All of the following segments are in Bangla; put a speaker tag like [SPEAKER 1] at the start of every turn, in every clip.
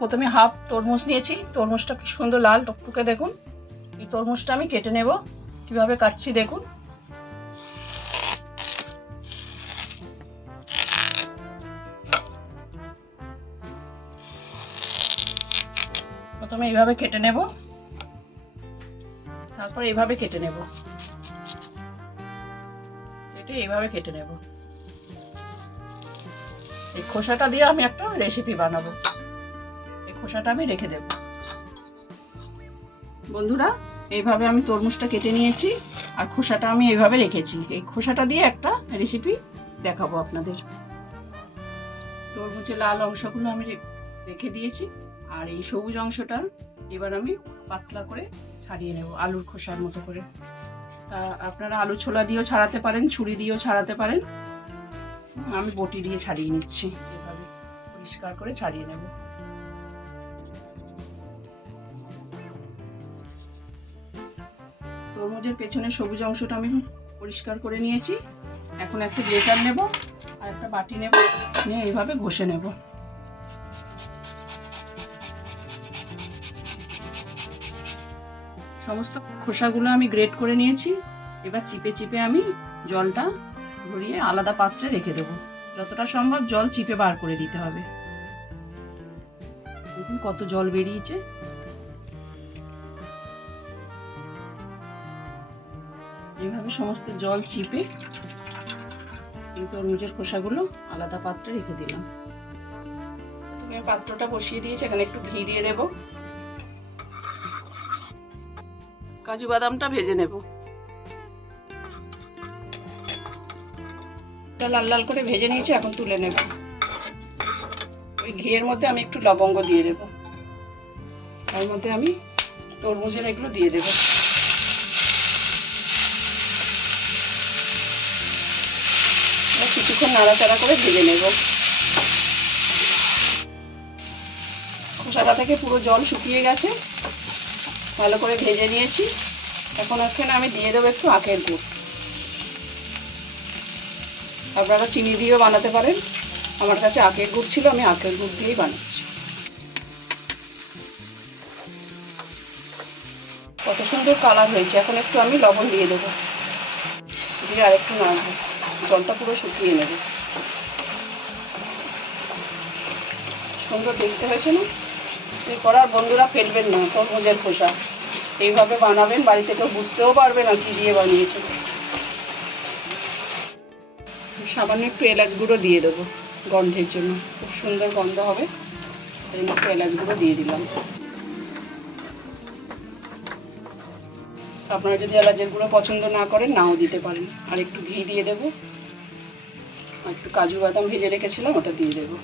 [SPEAKER 1] প্রথমে হাফ তরমুজ নিয়েছি। তরমুজটা কি সুন্দর লাল, টকটকে দেখুন। এই তরমুজটা আমি কেটে নেব। কীভাবে কাটছি দেখুন। প্রথমে এইভাবে কেটে নেব। তারপর এইভাবে কেটে নেব। কেটে এইভাবে কেটে নেব। এই খোসাটা দিয়ে আমি একটা রেসিপি বানাবো। খোসাটা আমি রেখে দেব। বন্ধুরা, এইভাবে আমি তরমুজটা কেটে নিয়েছি আর খোসাটা আমি এইভাবে রেখেছি। এই খোসাটা দিয়ে একটা রেসিপি দেখাবো আপনাদের। তরমুজের লাল অংশগুলো আমি রেখে দিয়েছি আর এই সবুজ অংশটা এবার আমি পাতলা করে ছাড়িয়ে নেব আলুর খোসার মতো করে। তা আপনারা আলু ছোলা দিয়েও ছাড়াতে পারেন, ছুরি দিয়েও ছাড়াতে পারেন। আমি বটি দিয়ে ছাড়িয়ে নিচ্ছি। এভাবে পরিষ্কার করে ছাড়িয়ে নেব। তরমুজের পেছনে সবুজ অংশটা আমি পরিষ্কার করে নিয়েছি। এখন একটা গ্রেটার নেব আর একটা বাটি নেব। নিয়ে এইভাবে ঘষে নেব। সমস্ত খোসাগুলো আমি গ্রেট করে নিয়েছি। এবার চিপে চিপে আমি জলটা ভরিয়ে আলাদা পাত্রে রেখে দেবো। যতটা সম্ভব জল চিপে বার করে দিতে হবে। দেখুন কত জল বেরিয়েছে। এইভাবে সমস্ত জল চিপে এই তরমুজের খোসাগুলো আলাদা পাত্রে রেখে দিলাম। পাত্রটা বসিয়ে দিয়েছি, এখানে একটু ঘি দিয়ে দেব কাজু বাদামটা ভেজে নেব। লাল লাল করে ভেজে নিয়েছি, এখন তুলে নেব। ওই ঘিয়ের মধ্যে আমি একটু লবঙ্গ দিয়ে দেব। তার মধ্যে আমি তরমুজের এগুলো দিয়ে দেব। কিছুক্ষণ নাড়াচাড়া করে ভেজে নেব। খোসাটা থেকে পুরো জল শুকিয়ে গেছে। ভালো করে ভেজে নিয়েছি। এখন এখানে আমি দিয়ে দেবো একটু আখের গুড়। আপনারা চিনি দিয়েও বানাতে পারেন। আমার কাছে আখের গুড় ছিল, আমি আখের গুড় দিয়েই বানাচ্ছি কত সুন্দর কালার হয়েছে। এখন একটু আমি লবণ দিয়ে দেবো। দিয়ে আর একটু নাড়বো জলটা পুরো শুকিয়ে নেবে। সুন্দর দেখতে হয়েছে না? এরপর আর বন্ধুরা ফেলবেন না তরমুজের খোসা। এইভাবে বানাবেন, বাড়িতে কেউ বুঝতেও পারবে না কি দিয়ে বানিয়েছে। সামান্য একটু এলাচ গুঁড়ো দিয়ে দেবো গন্ধের জন্য। খুব সুন্দর গন্ধ হবে। এই একটু এলাচ গুঁড়ো দিয়ে দিলাম। আপনারা যদি এলাচের গুঁড়ো পছন্দ না করেন, নাও দিতে পারেন। আর একটু ঘি দিয়ে দেবো। আর একটু কাজু বাদাম ভেজে রেখেছিলাম, ওটা দিয়ে দেবো।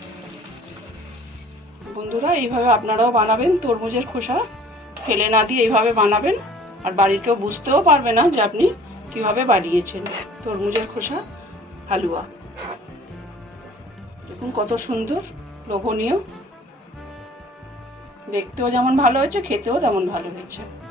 [SPEAKER 1] বন্ধুরা, এইভাবে আপনারাও বানাবেন, তরমুজের খোসা ফেলে না দিয়ে এইভাবে বানাবেন। আর বাড়ির কেউ বুঝতেও পারবে না যে আপনি কীভাবে বানিয়েছেন। তরমুজের খোসা, হালুয়া। দেখুন কত সুন্দর, লোভনীয়। দেখতেও যেমন ভালো হয়েছে, খেতেও তেমন ভালো হয়েছে।